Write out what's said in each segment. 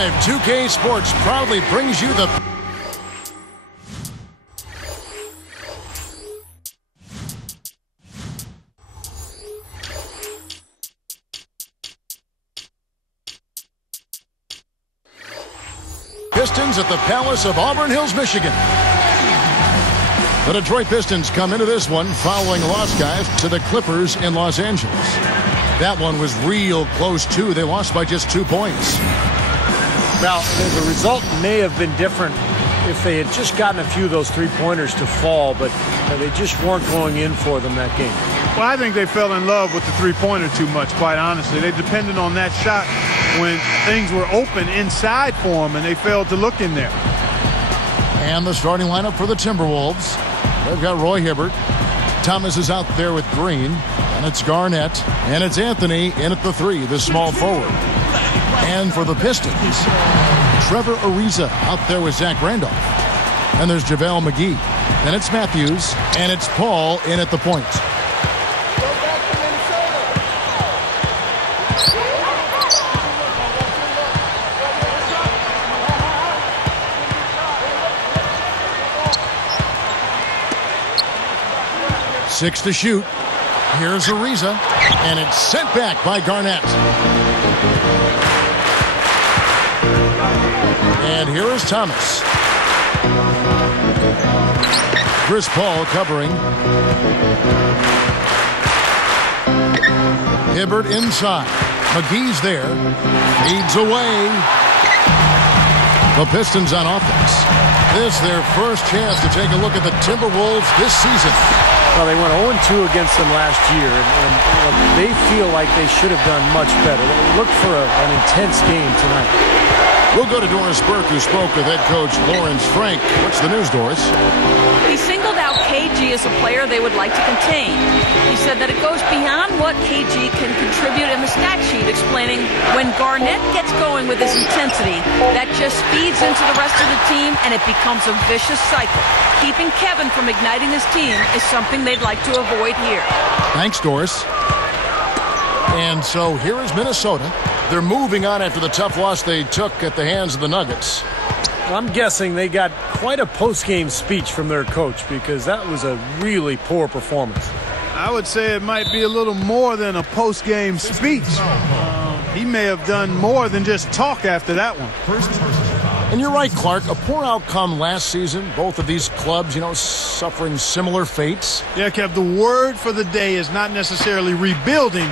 Live 2K Sports proudly brings you the Pistons at the Palace of Auburn Hills, Michigan. The Detroit Pistons come into this one following loss, guys, to the Clippers in Los Angeles. That one was real close, too. They lost by just 2 points. Now, the result may have been different if they had just gotten a few of those three-pointers to fall, but they just weren't going in for them that game. Well, I think they fell in love with the three-pointer too much, quite honestly. They depended on that shot when things were open inside for them, and they failed to look in there. And the starting lineup for the Timberwolves. They've got Roy Hibbert. Thomas is out there with Green. And it's Garnett. And it's Anthony in at the 3, the small forward. And for the Pistons, Trevor Ariza out there with Zach Randolph. And there's JaVale McGee. And it's Matthews. And it's Paul in at the point. Six to shoot. Here's Ariza. And it's sent back by Garnett. And here is Thomas. Chris Paul covering. Hibbert inside. McGee's there. Leads away. The Pistons on offense. This is their first chance to take a look at the Timberwolves this season. Well, they went 0-2 against them last year, and they feel like they should have done much better. They look for an intense game tonight. We'll go to Doris Burke, who spoke with head coach Lawrence Frank. What's the news, Doris? He singled out KG as a player they would like to contain. He said that it goes beyond what KG can contribute in the stat sheet, explaining when Garnett gets going with his intensity, that just feeds into the rest of the team, and it becomes a vicious cycle. Keeping Kevin from igniting his team is something they'd like to avoid here. Thanks, Doris. And so here is Minnesota. They're moving on after the tough loss they took at the hands of the Nuggets. I'm guessing they got quite a post-game speech from their coach, because that was a really poor performance. I would say it might be a little more than a post-game speech. He may have done more than just talk after that one. And you're right, Clark. A poor outcome last season. Both of these clubs, suffering similar fates. Yeah, Kev, the word for the day is not necessarily rebuilding,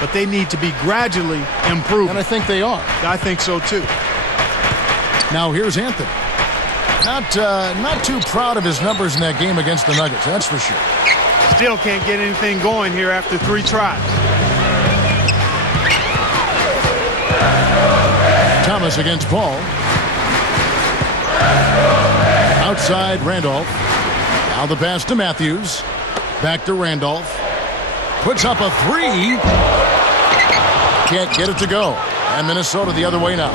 but they need to be gradually improving. And I think they are. I think so, too. Now, here's Anthony. Not too proud of his numbers in that game against the Nuggets, that's for sure. Still can't get anything going here after 3 tries. Thomas against Paul. Outside Randolph. Now the pass to Matthews. Back to Randolph. Puts up a 3. Can't get it to go. And Minnesota the other way now.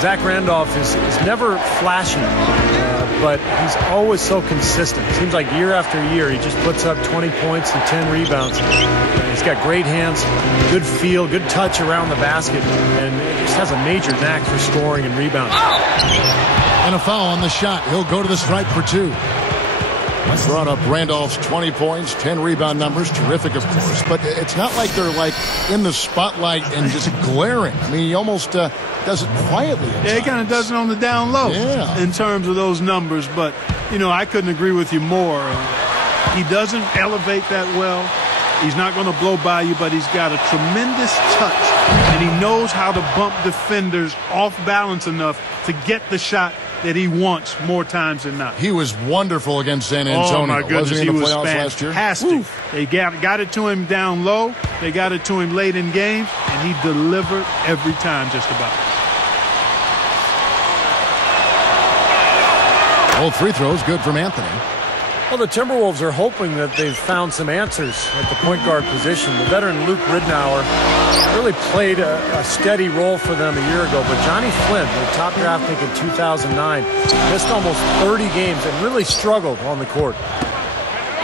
Zach Randolph is never flashy, but he's always so consistent. It seems like year after year he just puts up 20 points and 10 rebounds. He's got great hands, good feel, good touch around the basket, and just has a major knack for scoring and rebounding. And a foul on the shot. He'll go to the stripe for 2. Brought up Randolph's 20 points, 10 rebound numbers. Terrific, of course. But it's not like they're, in the spotlight and just glaring. I mean, he almost does it quietly. Yeah, he kind of does it on the down low in terms of those numbers. But, I couldn't agree with you more. He doesn't elevate that well. He's not going to blow by you, but he's got a tremendous touch. And he knows how to bump defenders off balance enough to get the shot that he wants more times than not. He was wonderful against San Antonio. Oh, my goodness, Wasn't he was fantastic. Last year? They got it to him down low. They got it to him late in games, and he delivered every time just about. Both free throws good from Anthony. Well, the Timberwolves are hoping that they've found some answers at the point guard position. The veteran Luke Ridnour really played a steady role for them a year ago, but Johnny Flynn, the top draft pick in 2009, missed almost 30 games and really struggled on the court.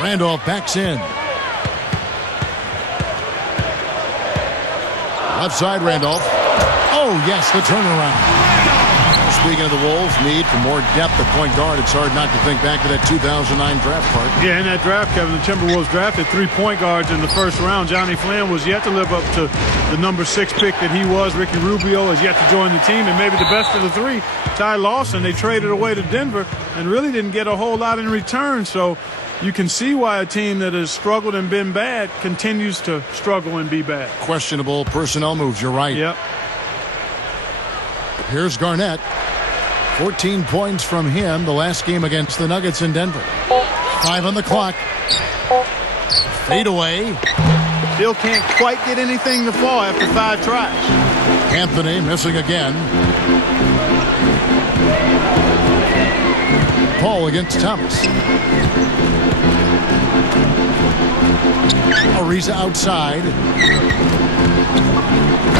Randolph backs in. Left side Randolph. Oh, yes, the turnaround. Speaking of the Wolves' need for more depth at point guard, it's hard not to think back to that 2009 draft part. Yeah, in that draft, Kevin, the Timberwolves drafted 3 point guards in the first round. Johnny Flynn was yet to live up to the number 6 pick that he was. Ricky Rubio has yet to join the team. And maybe the best of the 3, Ty Lawson, they traded away to Denver and really didn't get a whole lot in return. So you can see why a team that has struggled and been bad continues to struggle and be bad. Questionable personnel moves, you're right. Yep. Here's Garnett. 14 points from him the last game against the Nuggets in Denver. 5 on the clock. Fade away. Still can't quite get anything to fall after 5 tries. Anthony missing again. Paul against Thomas. Ariza outside.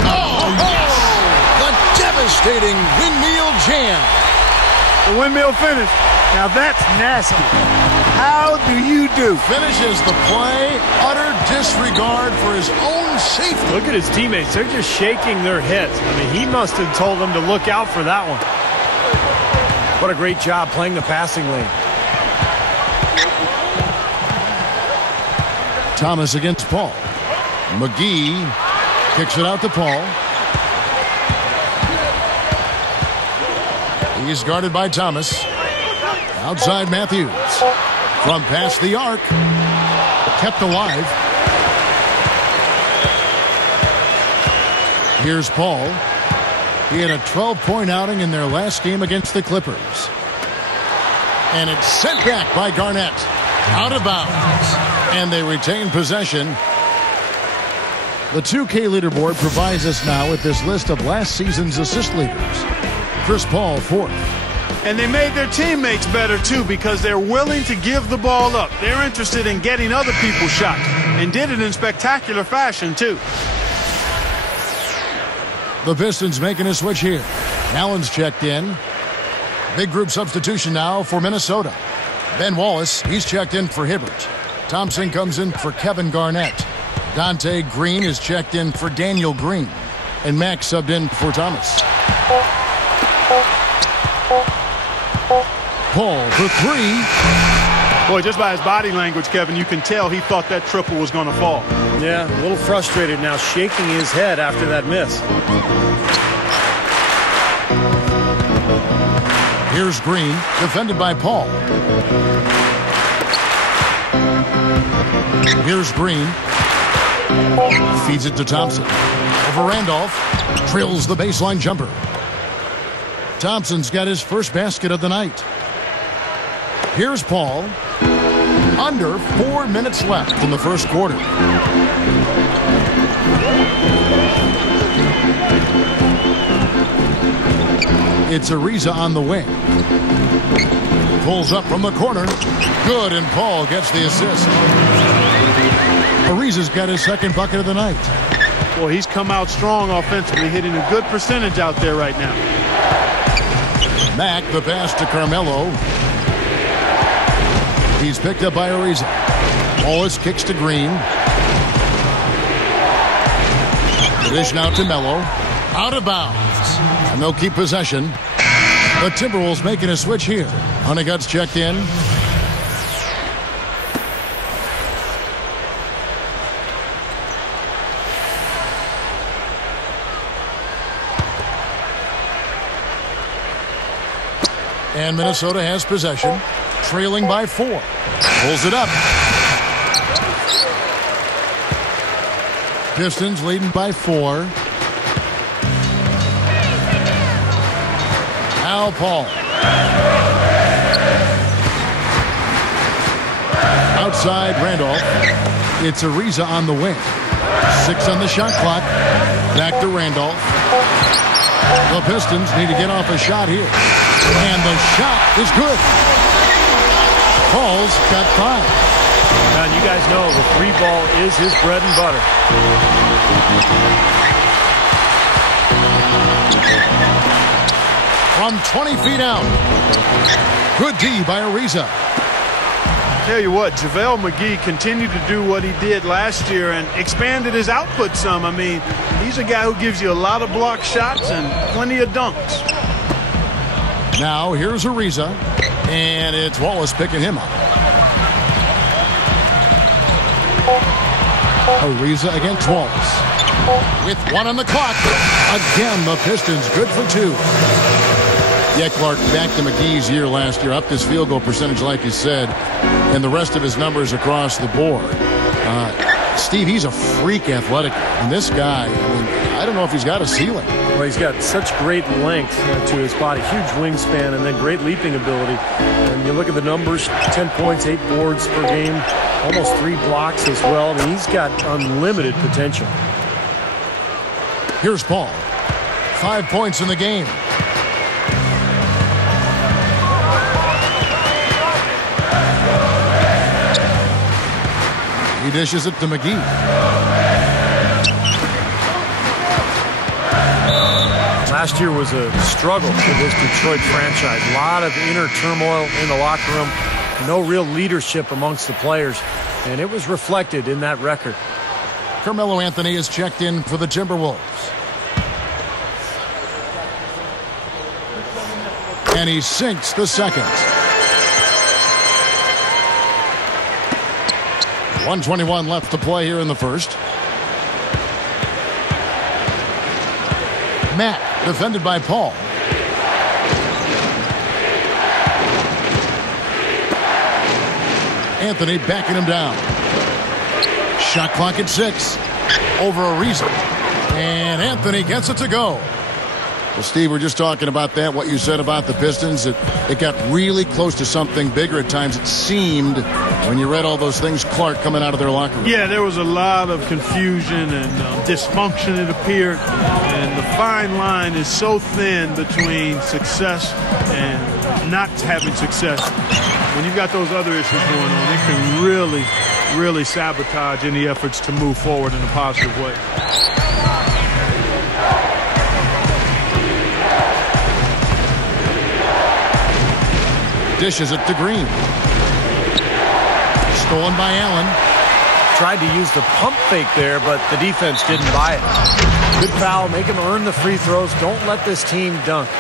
Oh, yes! The devastating windmill jam. The windmill finish. Now that's nasty. How do you do? Finishes the play. Utter disregard for his own safety. Look at his teammates. They're just shaking their heads. I mean, he must have told them to look out for that one. What a great job playing the passing lane. Thomas against Paul. McGee kicks it out to Paul. He's guarded by Thomas. Outside Matthews. From past the arc. Kept alive. Here's Paul. He had a 12-point outing in their last game against the Clippers. And it's sent back by Garnett. Out of bounds. And they retain possession. The 2K leaderboard provides us now with this list of last season's assist leaders. Chris Paul, 4th. And they made their teammates better, too, because they're willing to give the ball up. They're interested in getting other people's shots and did it in spectacular fashion, too. The Pistons making a switch here. Allen's checked in. Big group substitution now for Minnesota. Ben Wallace, he's checked in for Hibbert. Thompson comes in for Kevin Garnett. Dante Green is checked in for Daniel Green. And Max subbed in for Thomas. Paul for 3. Boy, just by his body language, Kevin, you can tell he thought that triple was going to fall. Yeah, a little frustrated now, shaking his head after that miss. Here's Green, defended by Paul. Here's Green. Feeds it to Thompson. Over Randolph. Drills the baseline jumper. Thompson's got his first basket of the night. Here's Paul. Under 4 minutes left in the first quarter. It's Ariza on the wing. Pulls up from the corner. Good, and Paul gets the assist. Ariza's got his second bucket of the night. Well, he's come out strong offensively, hitting a good percentage out there right now. Mack, the pass to Carmelo. He's picked up by Ariza. Wallace kicks to Green. The dish now to Melo. Out of bounds. And they'll keep possession. The Timberwolves making a switch here. Honeycutt's checked in. And Minnesota has possession. Trailing by 4. Pulls it up. Pistons leading by 4. Now Paul. Outside Randolph. It's Ariza on the wing. 6 on the shot clock. Back to Randolph. The Pistons need to get off a shot here. And the shot is good. Paul's got 5. Now, you guys know the 3 ball is his bread and butter. From 20 feet out. Good D by Ariza. Tell you what, JaVale McGee continued to do what he did last year and expanded his output some. I mean, he's a guy who gives you a lot of block shots and plenty of dunks. Now here's Ariza, and it's Wallace picking him up. Ariza against Wallace. With 1 on the clock. Again, the Pistons good for 2. Yeah, Clark, back to McGee's year last year. Upped his field goal percentage, like you said, and the rest of his numbers across the board. Steve, he's a freak athletic. And this guy, I mean, I don't know if he's got a ceiling. Well, he's got such great length to his body, huge wingspan, and then great leaping ability. And you look at the numbers, 10 points, 8 boards per game, almost 3 blocks as well. I mean, he's got unlimited potential. Here's Paul. 5 points in the game. He dishes it to McGee. Last year was a struggle for this Detroit franchise. A lot of inner turmoil in the locker room. No real leadership amongst the players. And it was reflected in that record. Carmelo Anthony is checked in for the Timberwolves. And he sinks the second. 1:21 left to play here in the first. Matt, defended by Paul. Anthony backing him down. Shot clock at 6. Over Ariza. And Anthony gets it to go. Well, Steve, we're just talking about that, what you said about the Pistons. It got really close to something bigger at times, it seemed, when you read all those things, Clark, coming out of their locker room. Yeah, there was a lot of confusion and dysfunction, it appeared. And the fine line is so thin between success and not having success. When you've got those other issues going on, it can really, really sabotage any efforts to move forward in a positive way. Dishes it to Green. Stolen by Allen. Tried to use the pump fake there, but the defense didn't buy it. Good foul. Make him earn the free throws. Don't let this team dunk.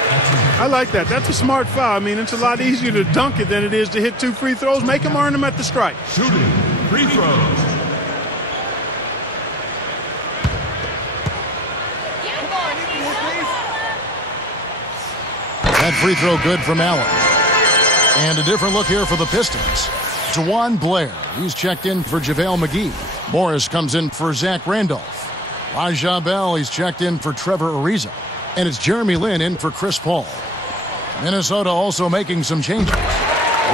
I like that. That's a smart foul. I mean, it's a lot easier to dunk it than it is to hit 2 free throws. Make him earn them at the stripe. Shooting free throws. That free throw good from Allen. And a different look here for the Pistons. Juwan Blair, he's checked in for JaVale McGee. Morris comes in for Zach Randolph. Raja Bell, he's checked in for Trevor Ariza. And it's Jeremy Lin in for Chris Paul. Minnesota also making some changes.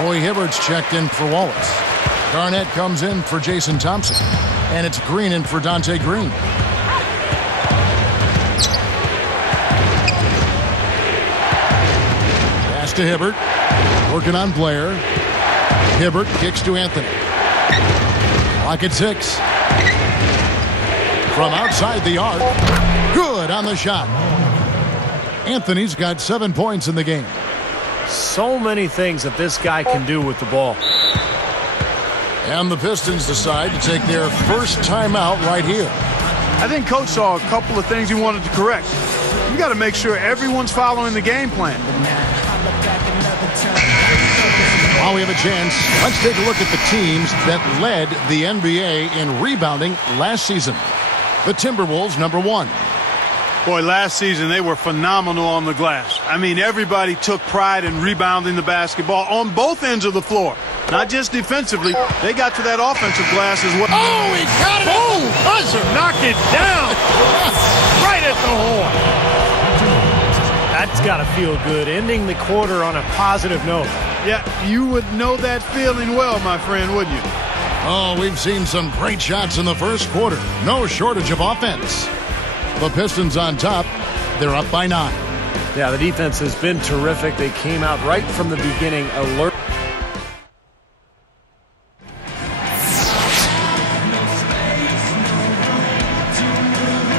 Roy Hibbert's checked in for Wallace. Garnett comes in for Jason Thompson. And it's Green in for Dante Green. Pass to Hibbert. Working on Blair. Hibbert kicks to Anthony. Clock at 6. From outside the arc. Good on the shot. Anthony's got 7 points in the game. So many things that this guy can do with the ball. And the Pistons decide to take their first timeout right here. I think Coach saw a couple of things he wanted to correct. You got to make sure everyone's following the game plan. While we have a chance, let's take a look at the teams that led the NBA in rebounding last season. The Timberwolves, number 1. Boy, last season they were phenomenal on the glass. I mean, everybody took pride in rebounding the basketball on both ends of the floor. Not just defensively, they got to that offensive glass as well. Oh, he got it! Boom! Buzzer, knock it down! Right at the horn! That's got to feel good, ending the quarter on a positive note. Yeah, you would know that feeling well, my friend, wouldn't you? Oh, we've seen some great shots in the first quarter. No shortage of offense. The Pistons on top. They're up by 9. Yeah, the defense has been terrific. They came out right from the beginning alert.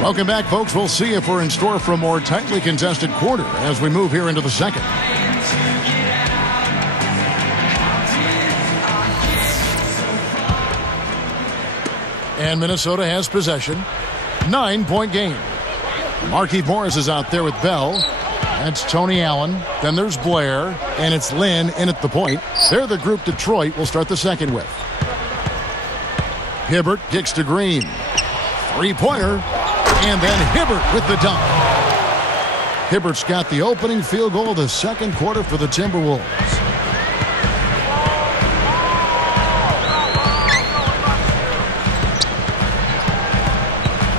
Welcome back, folks. We'll see if we're in store for a more tightly contested quarter as we move here into the second. And Minnesota has possession. 9-point game. Markieff Morris is out there with Bell. That's Tony Allen. Then there's Blair. And it's Lynn in at the point. They're the group Detroit will start the second with. Hibbert kicks to Green. Three-pointer. And then Hibbert with the dunk. Hibbert's got the opening field goal of the second quarter for the Timberwolves.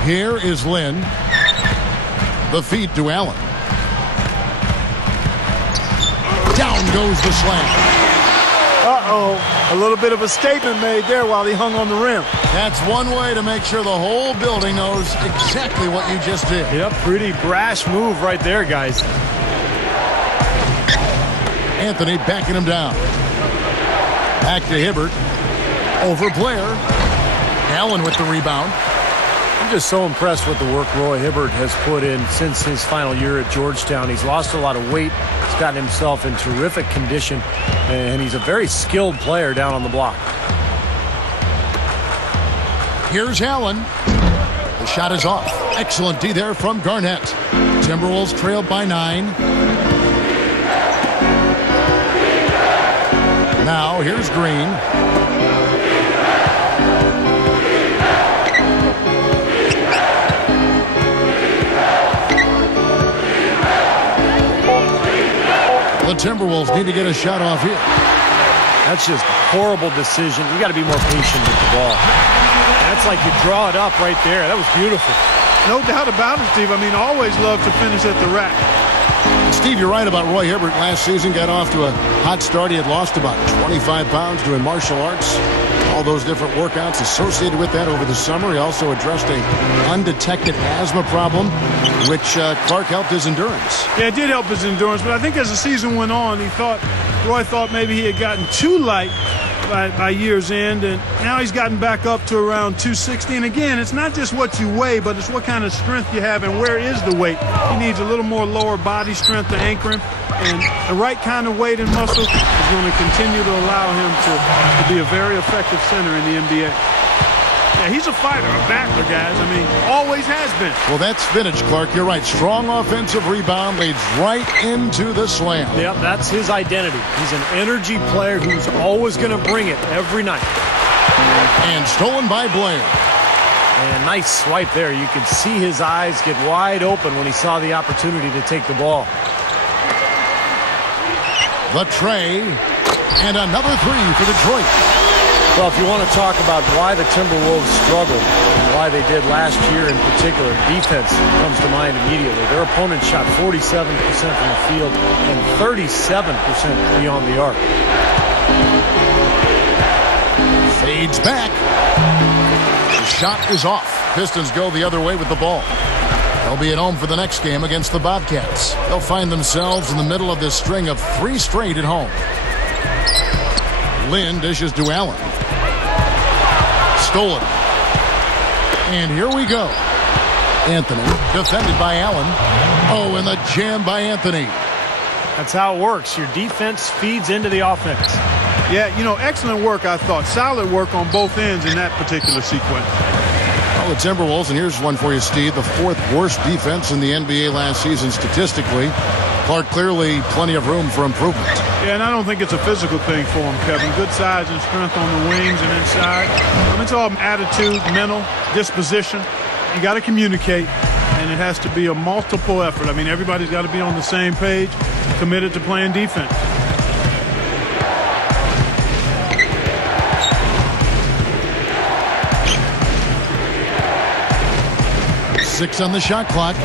Here is Lynn. The feed to Allen. Down goes the slam. Uh-oh. A little bit of a statement made there while he hung on the rim. That's one way to make sure the whole building knows exactly what you just did. Yep, pretty brash move right there, guys. Anthony backing him down. Back to Hibbert. Over Blair. Allen with the rebound. I'm just so impressed with the work Roy Hibbert has put in since his final year at Georgetown. He's lost a lot of weight. He's gotten himself in terrific condition, and he's a very skilled player down on the block. Here's Allen. The shot is off. Excellent D there from Garnett. Timberwolves trailed by 9. Now here's Green. The Timberwolves need to get a shot off here. That's just a horrible decision. You got to be more patient with the ball. That's like you draw it up right there. That was beautiful. No doubt about it, Steve. I mean, always love to finish at the rack. Steve, you're right about Roy Hibbert. Last season got off to a hot start. He had lost about 25 pounds doing martial arts. All those different workouts associated with that over the summer. He also addressed a undetected asthma problem, which Clark helped his endurance. Yeah, it did help his endurance, but I think as the season went on, Roy thought maybe he had gotten too light by year's end, and now he's gotten back up to around 260. And again, it's not just what you weigh, but it's what kind of strength you have and where is the weight. He needs a little more lower body strength to anchor him, and the right kind of weight and muscle is going to continue to allow him to be a very effective center in the NBA. Yeah, he's a fighter, a battler, guys. I mean, always has been. Well, that's vintage, Clark. You're right. Strong offensive rebound leads right into the slam. Yep, that's his identity. He's an energy player who's always going to bring it every night. And stolen by Blair. And nice swipe there. You could see his eyes get wide open when he saw the opportunity to take the ball. The tray. And another three for Detroit. Well, if you want to talk about why the Timberwolves struggled and why they did last year in particular, defense comes to mind immediately. Their opponent shot 47% from the field and 37% beyond the arc. Fades back. The shot is off. Pistons go the other way with the ball. They'll be at home for the next game against the Bobcats. They'll find themselves in the middle of this string of 3 straight at home. Lynn dishes to Allen. Stolen. And here we go. Anthony, defended by Allen. Oh, and the jam by Anthony. That's how it works. Your defense feeds into the offense. Yeah, you know, excellent work, I thought. Solid work on both ends in that particular sequence. Well, the Timberwolves, and here's one for you, Steve, the 4th worst defense in the NBA last season statistically. Clark, clearly plenty of room for improvement. Yeah, and I don't think it's a physical thing for him, Kevin. Good size and strength on the wings and inside. It's all attitude, mental, disposition. You got to communicate, and it has to be a multiple effort. I mean, everybody's got to be on the same page, committed to playing defense. Six on the shot clock.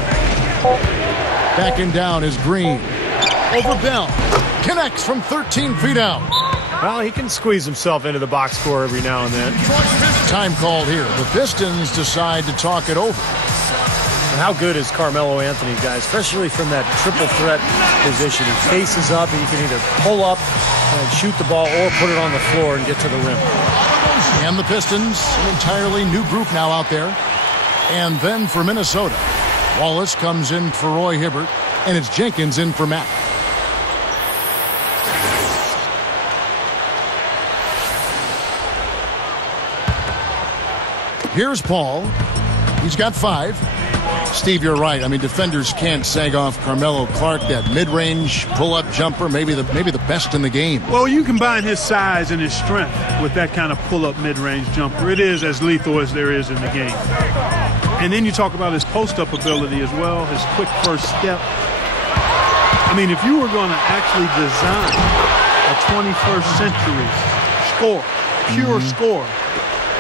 Backing down is Green. Over Bell. Connects from 13 feet out. Well, he can squeeze himself into the box score every now and then. Time called here. The Pistons decide to talk it over. How good is Carmelo Anthony, guys, especially from that triple threat position? He faces up, and he can either pull up and shoot the ball or put it on the floor and get to the rim. And the Pistons, an entirely new group now out there. And then for Minnesota, Wallace comes in for Roy Hibbert, and it's Jenkins in for Mack. Here's Paul. He's got 5. Steve, you're right. I mean, defenders can't sag off Carmelo Clark. That mid-range pull-up jumper, maybe the best in the game. Well, you combine his size and his strength with that kind of pull-up mid-range jumper. It is as lethal as there is in the game. And then you talk about his post-up ability as well, his quick first step. I mean, if you were going to actually design a 21st century score, pure score,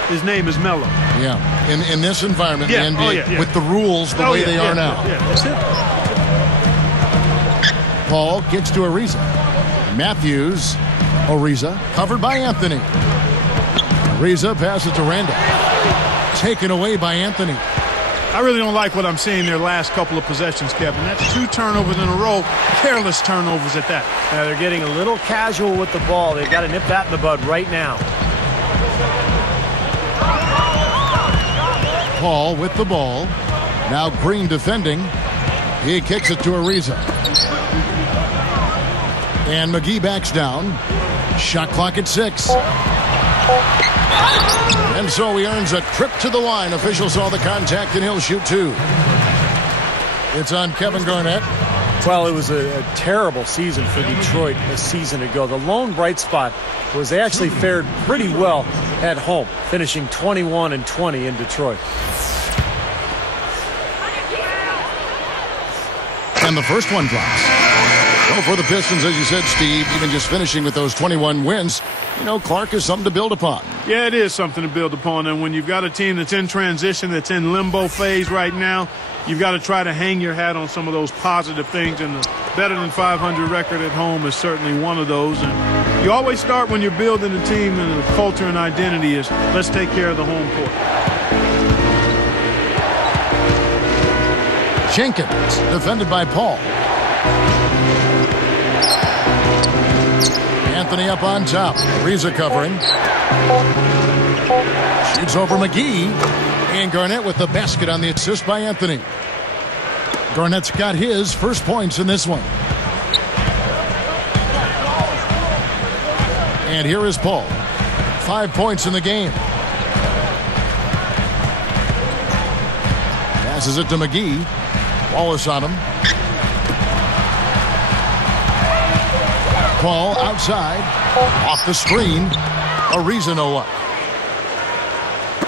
his name is Melo. Yeah, in this environment, the NBA, with the rules the way they are now. That's it. Paul gets to Ariza. Matthews, Ariza, covered by Anthony. Ariza passes to Randall. Taken away by Anthony. I really don't like what I'm seeing their last couple of possessions, Kevin. That's 2 turnovers in a row, careless turnovers at that. They're getting a little casual with the ball. They've got to nip that in the bud right now. Paul with the ball. Now Green defending. He kicks it to Ariza. And McGee backs down. Shot clock at 6. And so he earns a trip to the line. Officials saw the contact and he'll shoot 2. It's on Kevin Garnett. Well, it was a terrible season for Detroit a season ago. The lone bright spot was they actually fared pretty well at home, finishing 21-20 in Detroit. And the first one drops. Well, for the Pistons, as you said, Steve, even just finishing with those 21 wins, you know, Clark is something to build upon. Yeah, it is something to build upon. And when you've got a team that's in transition, that's in limbo phase right now, you've got to try to hang your hat on some of those positive things. And the better than 500 record at home is certainly one of those. And you always start when you're building a team, and the culture and identity is let's take care of the home court. Jenkins, defended by Paul. Anthony up on top. Ariza covering. Shoots over McGee. And Garnett with the basket on the assist by Anthony. Garnett's got his first points in this one. And here is Paul. 5 points in the game. Passes it to McGee. Wallace on him. Paul outside. Off the screen. Ariza no luck.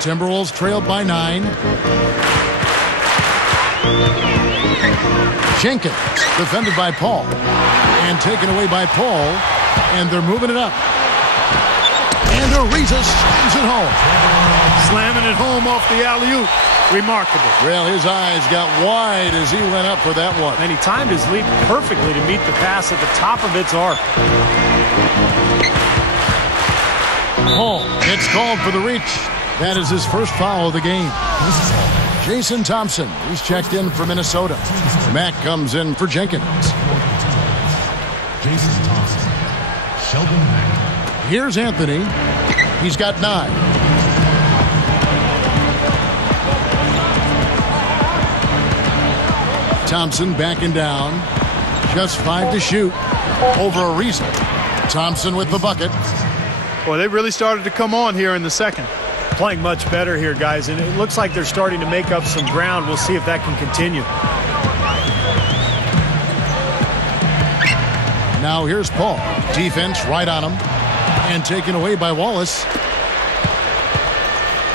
Timberwolves trailed by 9. Jenkins defended by Paul. And taken away by Paul. And they're moving it up. And Ariza slams it home. Slamming it home off the alley-oop. Remarkable. Well, his eyes got wide as he went up for that one. And he timed his leap perfectly to meet the pass at the top of its arc. Home. It's called for the reach. That is his first foul of the game. Jason Thompson, he's checked in for Minnesota. Mack comes in for Jenkins. Jason Thompson. Sheldon Mack. Here's Anthony. He's got 9. Thompson backing down. Just 5 to shoot. Over Ariza. Thompson with the bucket. Well, they really started to come on here in the second. Playing much better here, guys, and it looks like they're starting to make up some ground. We'll see if that can continue. Now here's Paul. Defense right on him. And taken away by Wallace.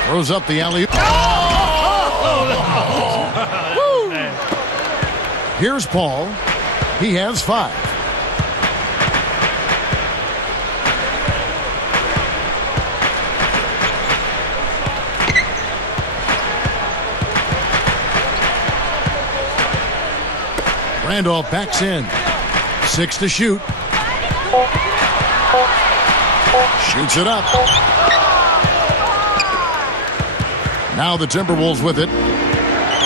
Throws up the alley-oop. Here's Paul. He has 5. Randolph backs in. 6 to shoot. Shoots it up. Now the Timberwolves with it.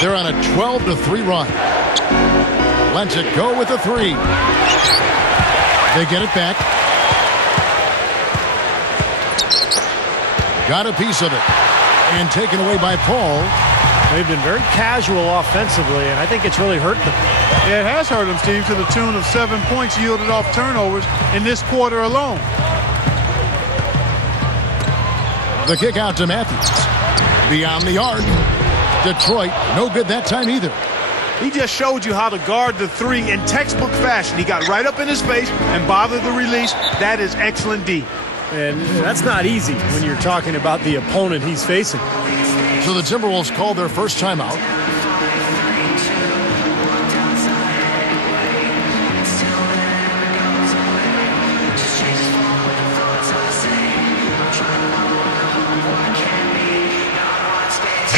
They're on a 12-3 run. Lets it go with a 3. They get it back. Got a piece of it. And taken away by Paul. They've been very casual offensively, and I think it's really hurt them. Yeah, it has hurt them, Steve, to the tune of 7 points yielded off turnovers in this quarter alone. The kick out to Matthews. Beyond the arc. Detroit, no good that time either. He just showed you how to guard the three in textbook fashion. He got right up in his face and bothered the release. That is excellent D. And that's not easy when you're talking about the opponent he's facing. So the Timberwolves called their first timeout.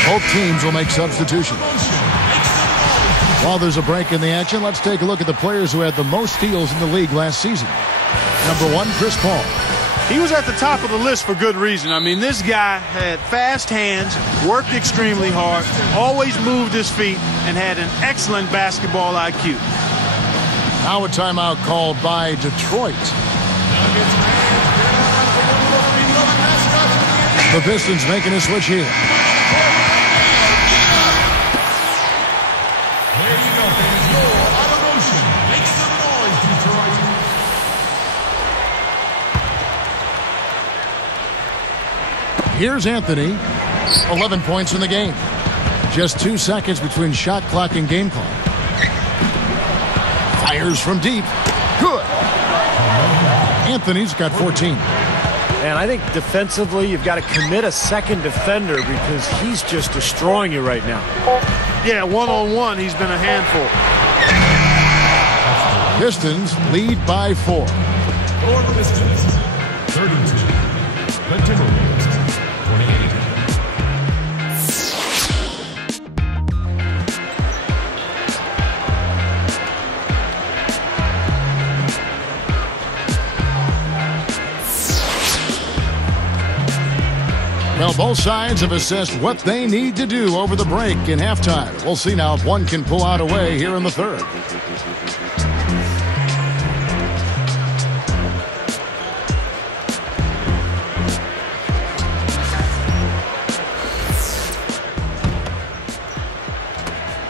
Both teams will make substitutions. While there's a break in the action, let's take a look at the players who had the most steals in the league last season. Number 1, Chris Paul. He was at the top of the list for good reason. I mean, this guy had fast hands, worked extremely hard, always moved his feet, and had an excellent basketball IQ. Now a timeout called by Detroit. The Pistons making a switch here. Here's Anthony, 11 points in the game. Just 2 seconds between shot clock and game clock. Fires from deep. Good. Anthony's got 14. And I think defensively, you've got to commit a second defender because he's just destroying you right now. Yeah, one-on-one, he's been a handful. Pistons lead by 4. For the Pistons, 32. The Timberwolves, 28. Well, both sides have assessed what they need to do over the break in halftime. We'll see now if one can pull out a way here in the third.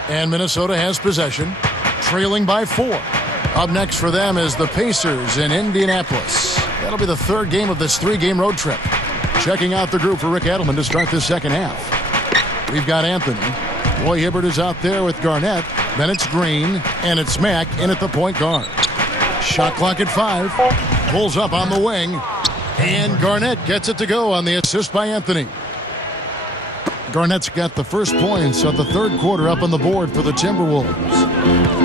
And Minnesota has possession, trailing by 4. Up next for them is the Pacers in Indianapolis. That'll be the third game of this 3-game road trip. Checking out the group for Rick Edelman to start this second half. We've got Anthony. Roy Hibbert is out there with Garnett. Then it's Green, and it's Mack in at the point guard. Shot clock at 5. Pulls up on the wing. And Garnett gets it to go on the assist by Anthony. Garnett's got the first points of the third quarter up on the board for the Timberwolves.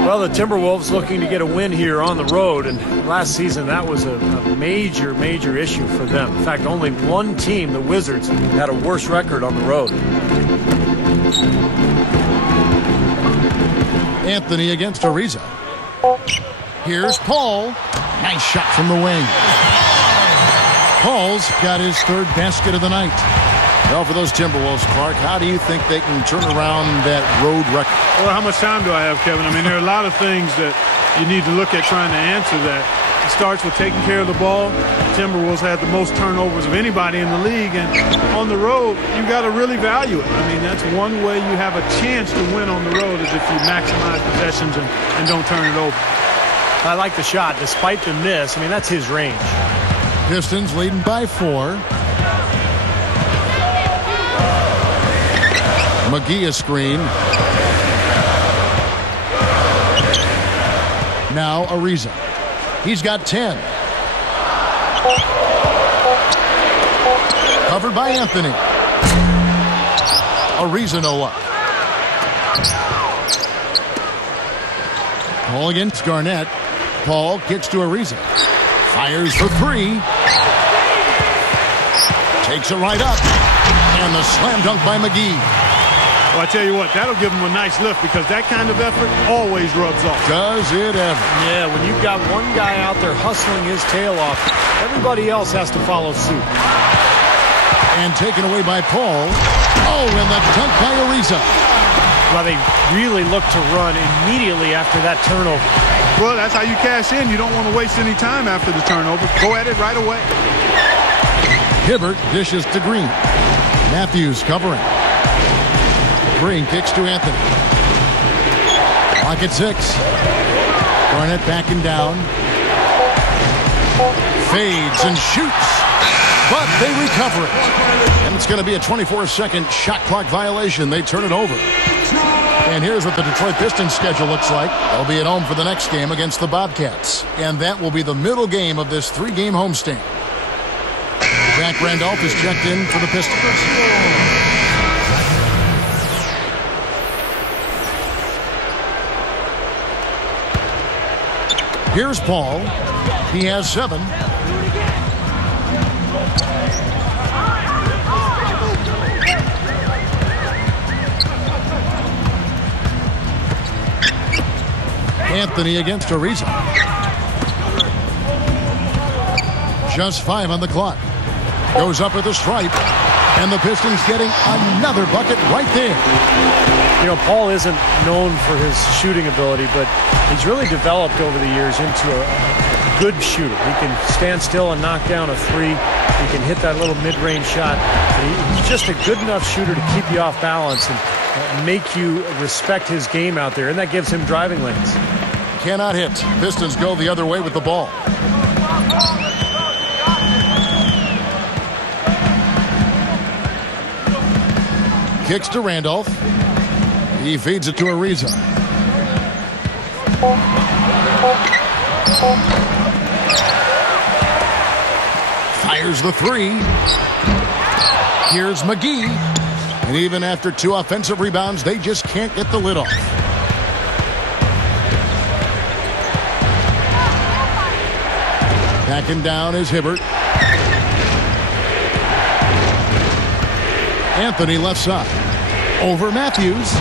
Well, the Timberwolves looking to get a win here on the road, and last season that was a major, major issue for them. In fact, only one team, the Wizards, had a worse record on the road. Anthony against Ariza. Here's Paul. Nice shot from the wing. Paul's got his third basket of the night. Well, for those Timberwolves, Clark, how do you think they can turn around that road record? Well, how much time do I have, Kevin? I mean, there are a lot of things that you need to look at trying to answer that. It starts with taking care of the ball. The Timberwolves had the most turnovers of anybody in the league, and on the road, you got to really value it. I mean, that's one way you have a chance to win on the road is if you maximize possessions and don't turn it over. I like the shot, despite the miss. I mean, that's his range. Pistons leading by 4. McGee a screen. Now Ariza. He's got 10. Covered by Anthony. Ariza no up. Paul against Garnett. Paul kicks to Ariza. Fires for 3. Takes it right up. And the slam dunk by McGee. Well, I tell you what, that'll give him a nice lift because that kind of effort always rubs off. Does it ever? Yeah, when you've got one guy out there hustling his tail off, everybody else has to follow suit. And taken away by Paul. Oh, and the dunk by Ariza. Well, they really look to run immediately after that turnover. Well, that's how you cash in. You don't want to waste any time after the turnover. Go at it right away. Hibbert dishes to Green. Matthews covering. Green kicks to Anthony. Clock at 6. Garnett backing down. Fades and shoots. but they recover it. And it's going to be a 24-second shot clock violation. They turn it over. And here's what the Detroit Pistons schedule looks like. They'll be at home for the next game against the Bobcats. And that will be the middle game of this 3-game homestand. Zach Randolph is checked in for the Pistons. Here's Paul. He has 7. Anthony against Ariza. Just 5 on the clock. Goes up with a stripe. And the Pistons getting another bucket right there. You know, Paul isn't known for his shooting ability, but he's really developed over the years into a good shooter. He can stand still and knock down a 3. He can hit that little mid-range shot. He's just a good enough shooter to keep you off balance and make you respect his game out there, and that gives him driving lanes. Cannot hit. Pistons go the other way with the ball. Kicks to Randolph. He feeds it to Ariza. Fires the 3. Here's McGee. And even after 2 offensive rebounds, they just can't get the lid off. Backing down is Hibbert. Anthony left side. Over Matthews.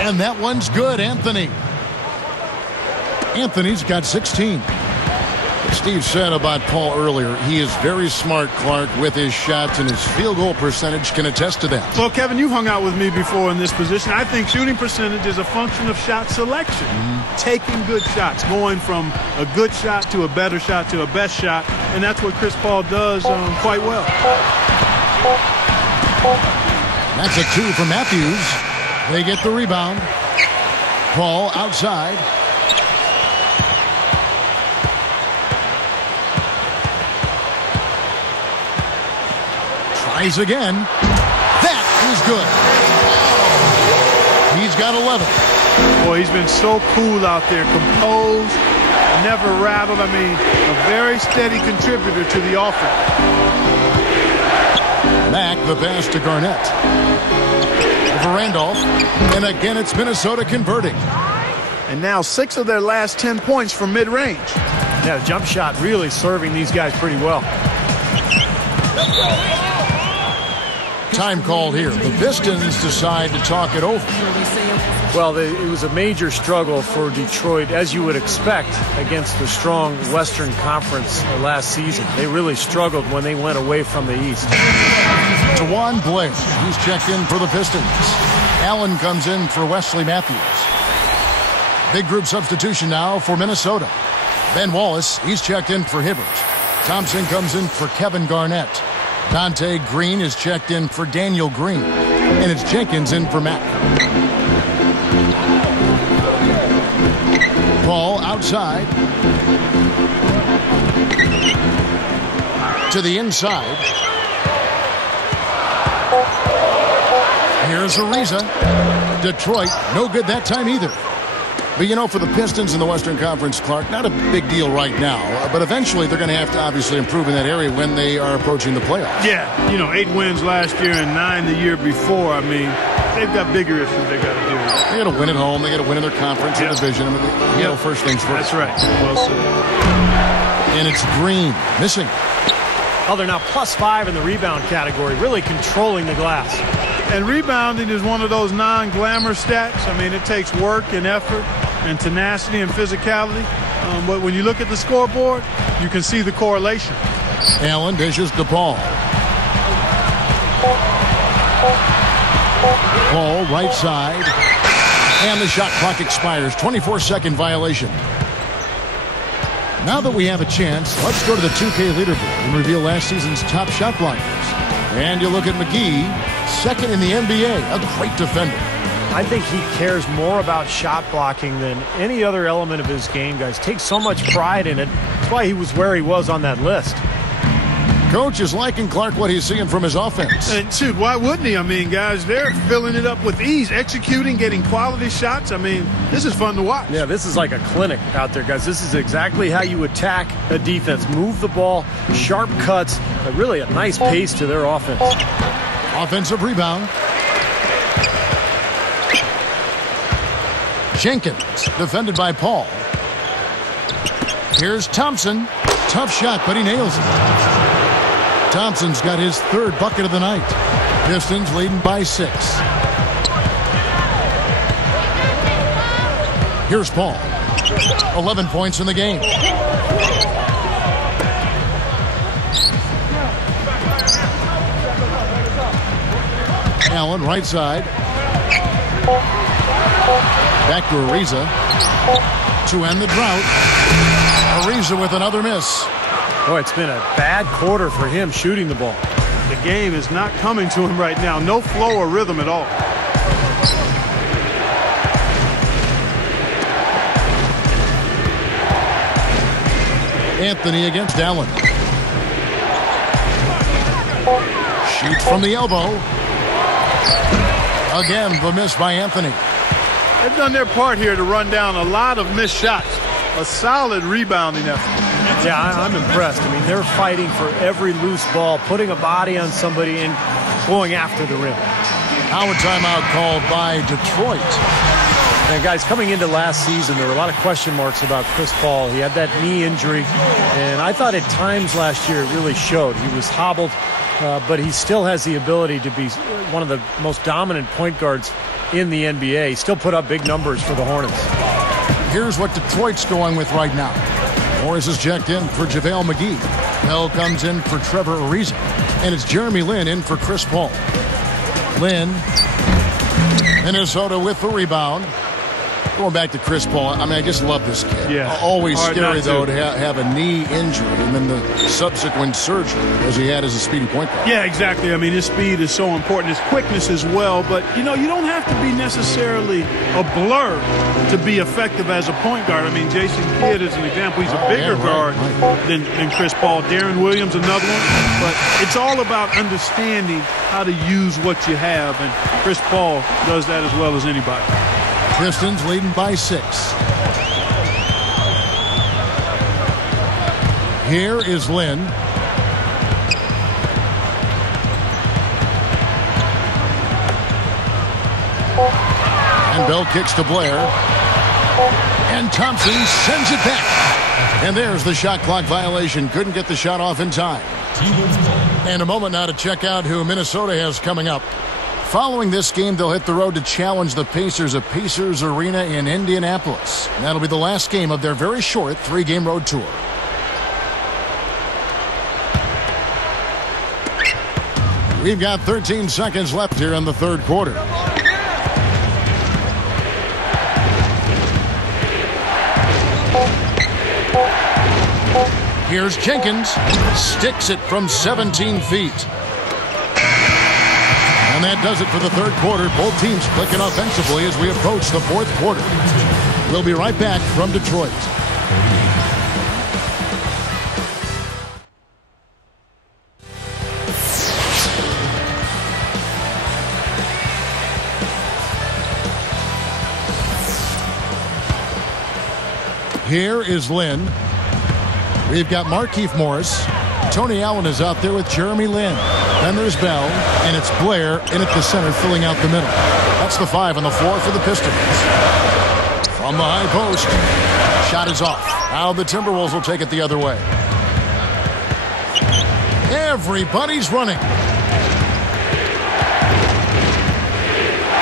And that one's good, Anthony. Anthony's got 16. Steve said about Paul earlier, he is very smart, Clark, with his shots, and his field goal percentage can attest to that. Well, Kevin, you've hung out with me before in this position. I think shooting percentage is a function of shot selection. Taking good shots, going from a good shot to a better shot to a best shot, and that's what Chris Paul does quite well. That's a 2 for Matthews. They get the rebound. Paul outside. Tries again. That is good. He's got 11. Boy, he's been so cool out there, composed, never rattled. I mean, a very steady contributor to the offense. Mack, the pass to Garnett. Over Randolph. And again, it's Minnesota converting. And now 6 of their last 10 points from mid-range. Yeah, the jump shot really serving these guys pretty well. Time called here. The Pistons decide to talk it over. Well, it was a major struggle for Detroit, as you would expect, against the strong Western Conference last season. They really struggled when they went away from the East. Dewan Blair, he's checked in for the Pistons. Allen comes in for Wesley Matthews. Big group substitution now for Minnesota. Ben Wallace, he's checked in for Hibbert. Thompson comes in for Kevin Garnett. Dante Green is checked in for Daniel Green. And it's Jenkins in for Mack. Paul outside. To the inside. Here's Ariza. Detroit, no good that time either. But, you know, for the Pistons in the Western Conference, Clark, not a big deal right now. But eventually they're going to have to obviously improve in that area when they are approaching the playoffs. Yeah, 8 wins last year and 9 the year before. I mean, they've got bigger issues they got to deal with. They got to win at home. They got to win in their conference and division. I mean, first things first. That's right. Well said. And it's Green missing. Oh, they're now +5 in the rebound category, really controlling the glass. And rebounding is one of those non-glamour stats. I mean, it takes work and effort and tenacity and physicality. But when you look at the scoreboard, you can see the correlation. Allen dishes to Paul. Paul right side. And the shot clock expires. 24-second violation. Now that we have a chance, let's go to the 2K leaderboard and reveal last season's top shot blockers. And you look at McGee, second in the NBA, a great defender. I think he cares more about shot blocking than any other element of his game, guys. Takes so much pride in it. That's why he was where he was on that list. Coach is liking Clark what he's seeing from his offense. And shoot, why wouldn't he? I mean, guys, they're filling it up with ease, executing, getting quality shots. I mean, this is fun to watch. Yeah, this is like a clinic out there, guys. This is exactly how you attack a defense. Move the ball, sharp cuts, really a nice pace to their offense. Offensive rebound. Jenkins, defended by Paul. Here's Thompson. Tough shot, but he nails it. Thompson's got his third bucket of the night. Pistons leading by 6. Here's Paul. 11 points in the game. Allen, right side. Back to Ariza to end the drought. Ariza with another miss. Boy, it's been a bad quarter for him shooting the ball. The game is not coming to him right now. No flow or rhythm at all. Anthony against Allen. Shoots from the elbow. Again, the miss by Anthony. They've done their part here to run down a lot of missed shots. A solid rebounding effort. Yeah, I'm impressed. I mean, they're fighting for every loose ball, putting a body on somebody and going after the rim. Now a timeout called by Detroit. And guys, coming into last season, there were a lot of question marks about Chris Paul. He had that knee injury, and I thought at times last year it really showed. He was hobbled, but he still has the ability to be one of the most dominant point guards in the NBA. He still put up big numbers for the Hornets. Here's what Detroit's going with right now. Morris is checked in for JaVale McGee. Bell comes in for Trevor Ariza. And it's Jeremy Lin in for Chris Paul. Lin, Minnesota with the rebound. Going back to Chris Paul, I mean, I just love this kid. Yeah. Always scary, though, to have a knee injury and then the subsequent surgery as he had as a speedy point guard. Yeah, exactly. I mean, his speed is so important. His quickness as well. But, you know, you don't have to be necessarily a blur to be effective as a point guard. I mean, Jason Kidd is an example. He's a bigger guard than Chris Paul. Darren Williams, another one. But it's all about understanding how to use what you have. And Chris Paul does that as well as anybody. Pistons leading by 6. Here is Lin. And Bell kicks to Blair. And Thompson sends it back. And there's the shot clock violation. Couldn't get the shot off in time. And a moment now to check out who Minnesota has coming up. Following this game, they'll hit the road to challenge the Pacers at Pacers Arena in Indianapolis. And that'll be the last game of their very short 3-game road tour. We've got 13 seconds left here in the third quarter. Here's Jenkins. Sticks it from 17 feet. And that does it for the third quarter. Both teams clicking offensively as we approach the fourth quarter. We'll be right back from Detroit. Here is Lin. We've got Markieff Morris. Tony Allen is out there with Jeremy Lin. Then there's Bell, and it's Blair in at the center, filling out the middle. That's the 5 on the floor for the Pistons. From the high post, shot is off. Now the Timberwolves will take it the other way. Everybody's running.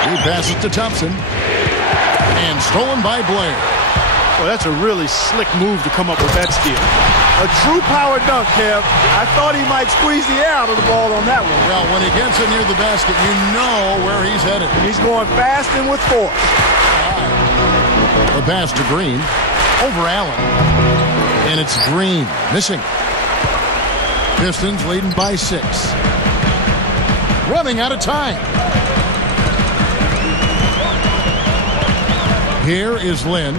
He passes to Thompson. And stolen by Blair. Well, that's a really slick move to come up with that steal. A true power dunk, Kev. I thought he might squeeze the air out of the ball on that one. Well, when he gets it near the basket, you know where he's headed. He's going fast and with force. The pass to Green. Over Allen. And it's Green. Missing. Pistons leading by 6. Running out of time. Here is Lin.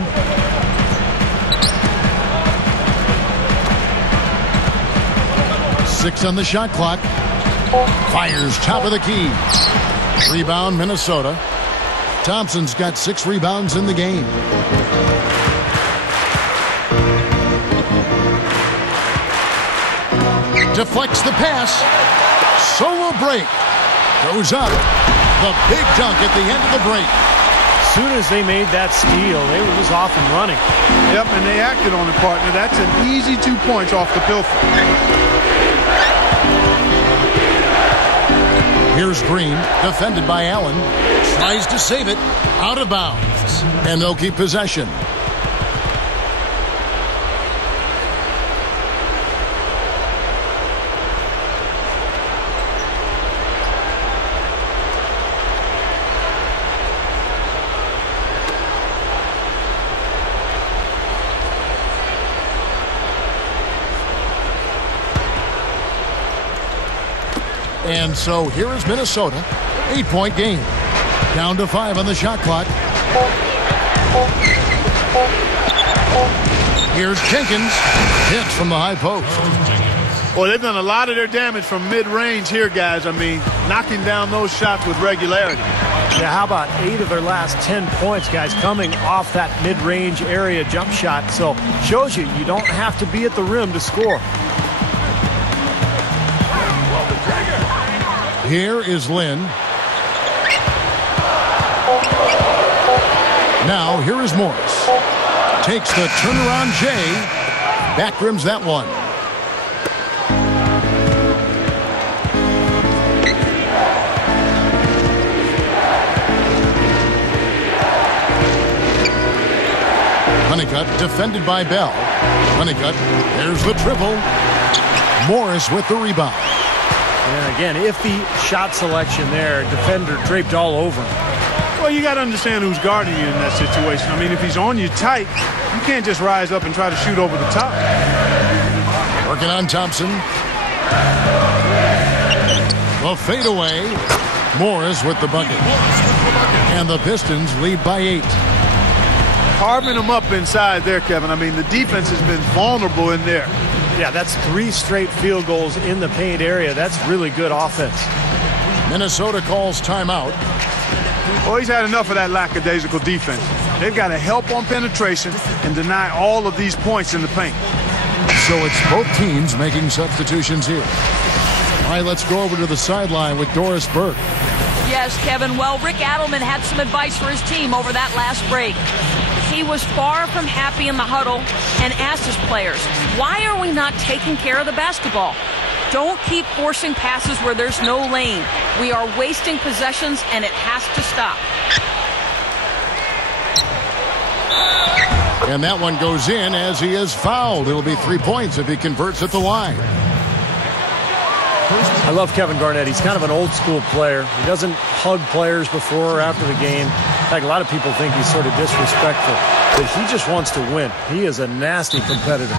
6 on the shot clock. Fires top of the key. Rebound, Minnesota. Thompson's got 6 rebounds in the game. Deflects the pass. Solo break. Goes up. The big dunk at the end of the break. As soon as they made that steal, they were just off and running. Yep, and they acted on it, partner. That's an easy 2 points off the pilfer. Here's Green, defended by Allen. Tries to save it. Out of bounds. And they'll keep possession. And so here is Minnesota. 8-point game. Down to 5 on the shot clock. Here's Jenkins. Hits from the high post. Well, they've done a lot of their damage from mid-range here, guys. I mean, knocking down those shots with regularity. Yeah, how about 8 of their last 10 points, guys, coming off that mid-range area jump shot. So shows you don't have to be at the rim to score. Here is Lynn. Now here is Morris. Takes the turnaround J. Back rims that one. Honeycutt defended by Bell. Honeycutt, there's the triple. Morris with the rebound. And again, iffy shot selection there. Defender draped all over him. Well, you got to understand who's guarding you in that situation. I mean, if he's on you tight, you can't just rise up and try to shoot over the top. Working on Thompson. The fadeaway. Morris with the bucket. And the Pistons lead by 8. Carving them up inside there, Kevin. I mean, the defense has been vulnerable in there. Yeah, that's 3 straight field goals in the paint area. That's really good offense. Minnesota calls timeout. Well, he's had enough of that lackadaisical defense. They've got to help on penetration and deny all of these points in the paint. So it's both teams making substitutions here. All right, let's go over to the sideline with Doris Burke. Yes, Kevin. Well, Rick Adelman had some advice for his team over that last break. He was far from happy in the huddle and asked his players, why are we not taking care of the basketball? Don't keep forcing passes where there's no lane. We are wasting possessions, and it has to stop. And that one goes in as he is fouled. It'll be 3 points if he converts at the line. I love Kevin Garnett. He's kind of an old school player. He doesn't hug players before or after the game. In fact, a lot of people think he's sort of disrespectful, but he just wants to win. He is a nasty competitor.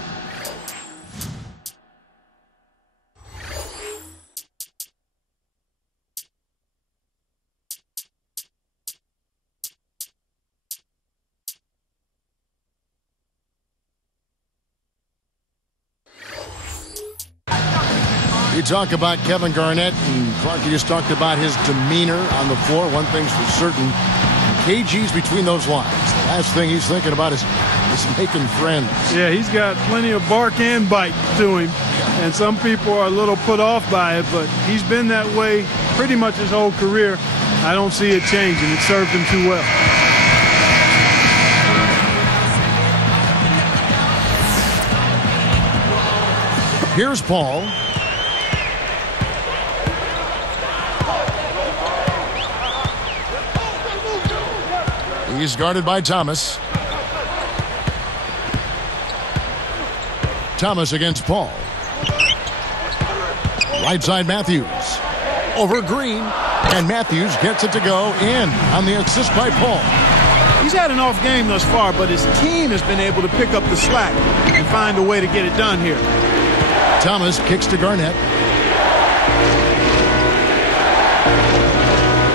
You talk about Kevin Garnett, and Clark, you just talked about his demeanor on the floor. One thing's for certain, KG's between those lines. The last thing he's thinking about is making friends. Yeah, he's got plenty of bark and bite to him, and some people are a little put off by it, but he's been that way pretty much his whole career. I don't see it changing. It served him too well. Here's Paul. He's guarded by Thomas. Thomas against Paul. Right side Matthews. Over Green. And Matthews gets it to go in on the assist by Paul. He's had an off game thus far, but his team has been able to pick up the slack and find a way to get it done here. Thomas kicks to Garnett.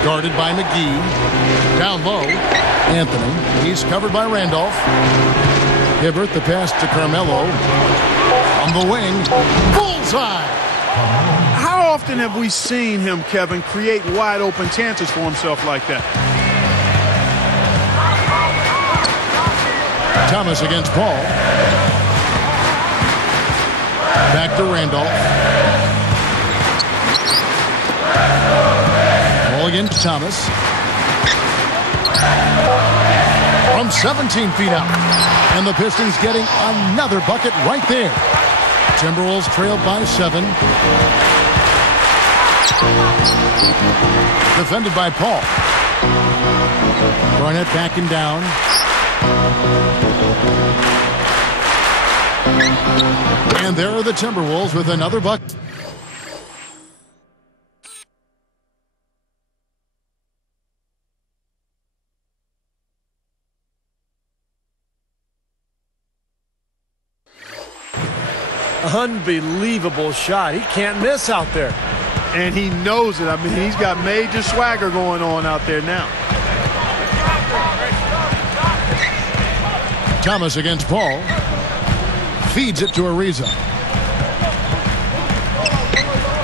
Guarded by McGee. Down low. Anthony. He's covered by Randolph. Hibbert, the pass to Carmelo. On the wing. Bullseye. How often have we seen him, Kevin, create wide open chances for himself like that? Thomas against Paul. Back to Randolph. Paul against Thomas. From 17 feet out. And the Pistons getting another bucket right there. Timberwolves trailed by 7. Defended by Paul. Garnett backing down. And there are the Timberwolves with another bucket. Unbelievable shot. He can't miss out there. And he knows it. I mean, he's got major swagger going on out there now. Thomas against Paul. Feeds it to Ariza.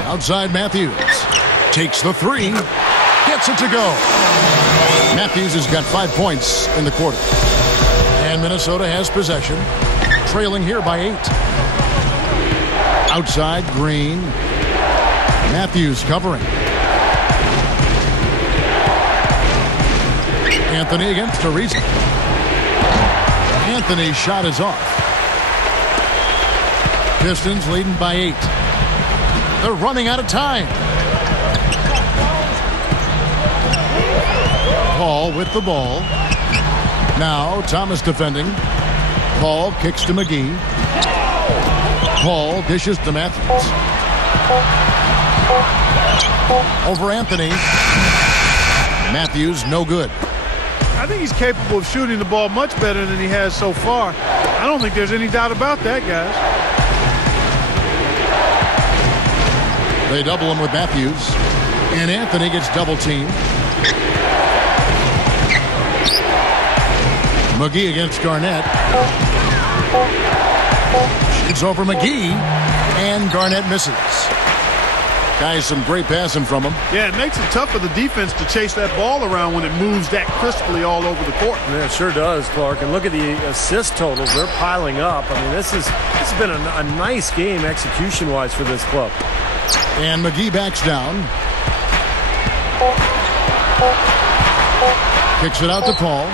Outside Matthews. Takes the 3. Gets it to go. Matthews has got 5 points in the quarter. And Minnesota has possession. Trailing here by 8. Outside Green. Matthews covering. Anthony against Ariza. Anthony's shot is off. Pistons leading by 8. They're running out of time. Paul with the ball. Now Thomas defending. Paul kicks to McGee. Paul dishes to Matthews. Over Anthony. Matthews no good. I think he's capable of shooting the ball much better than he has so far. I don't think there's any doubt about that, guys. They double him with Matthews. And Anthony gets double teamed. McGee against Garnett. Shoots over McGee. And Garnett misses. Guys, some great passing from him. Yeah, it makes it tough for the defense to chase that ball around when it moves that crisply all over the court. Yeah, it sure does, Clark. And look at the assist totals. They're piling up. I mean, this has been a nice game execution-wise for this club. And McGee backs down. Kicks it out to Paul.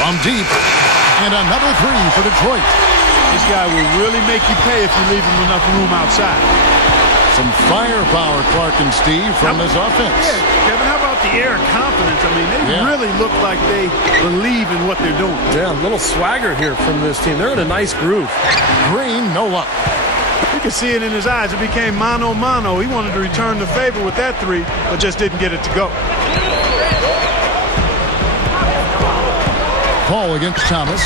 From deep. And another 3 for Detroit. This guy will really make you pay if you leave him enough room outside. Some firepower, Clark and Steve, from his offense. Yeah, Kevin, how about the air of confidence? I mean, they really look like they believe in what they're doing. Yeah, a little swagger here from this team. They're in a nice groove. Green, no luck. You can see it in his eyes. It became mano-mano. He wanted to return the favor with that 3, but just didn't get it to go. Paul against Thomas.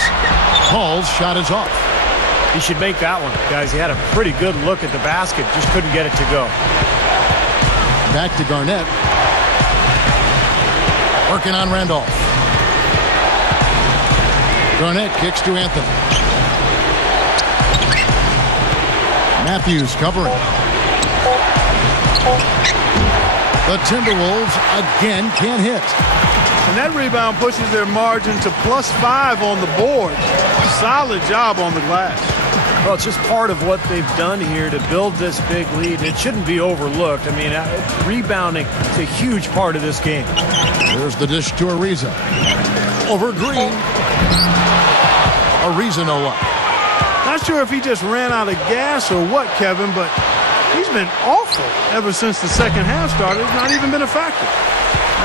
Paul's shot is off. He should make that one, guys. He had a pretty good look at the basket. Just couldn't get it to go. Back to Garnett. Working on Randolph. Garnett kicks to Anthony. Matthews covering. The Timberwolves again can't hit. And that rebound pushes their margin to +5 on the board. Solid job on the glass. Well, it's just part of what they've done here to build this big lead. It shouldn't be overlooked. I mean, rebounding is a huge part of this game. There's the dish to Ariza. Over Green. Ariza no luck. Not sure if he just ran out of gas or what, Kevin, but he's been awful ever since the second half started. It's not even been a factor.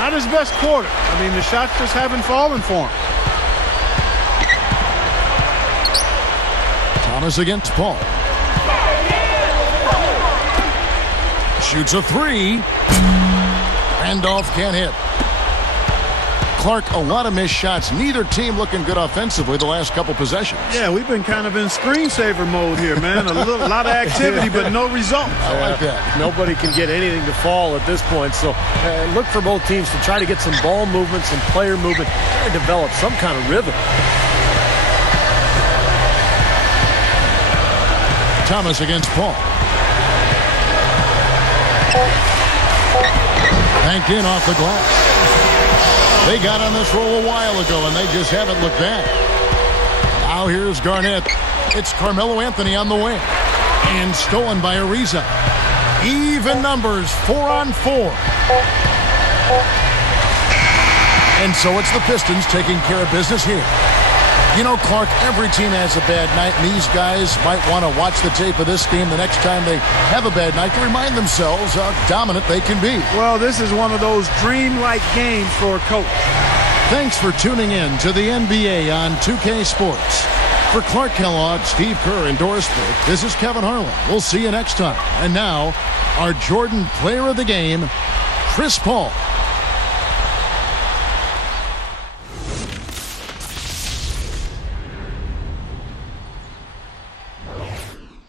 Not his best quarter. I mean, the shots just haven't fallen for him. Thomas against Paul. Shoots a 3. Randolph can't hit. Clark, a lot of missed shots. Neither team looking good offensively the last couple possessions. Yeah, we've been kind of in screensaver mode here, man. A lot of activity, but no results. I like that. Nobody can get anything to fall at this point. So look for both teams to try to get some ball movement, some player movement, try to develop some kind of rhythm. Thomas against Paul. Banked in off the glass. They got on this roll a while ago, and they just haven't looked back. Now here's Garnett. It's Carmelo Anthony on the wing. And stolen by Ariza. Even numbers, 4-on-4. And so it's the Pistons taking care of business here. You know, Clark, every team has a bad night, and these guys might want to watch the tape of this game the next time they have a bad night to remind themselves how dominant they can be. Well, this is one of those dreamlike games for a coach. Thanks for tuning in to the NBA on 2K Sports. For Clark Kellogg, Steve Kerr, and Doris Burke, this is Kevin Harlan. We'll see you next time. And now, our Jordan Player of the Game, Chris Paul.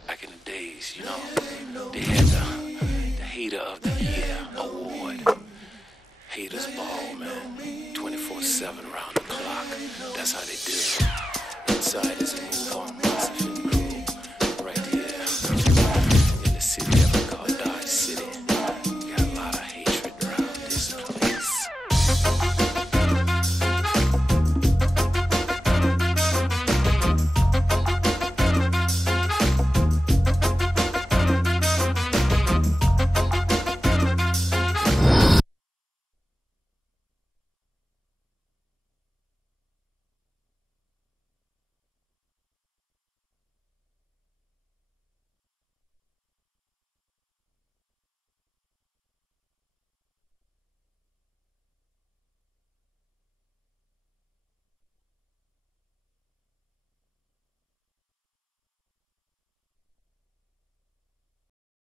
Back in the days, you know, they had the hater of the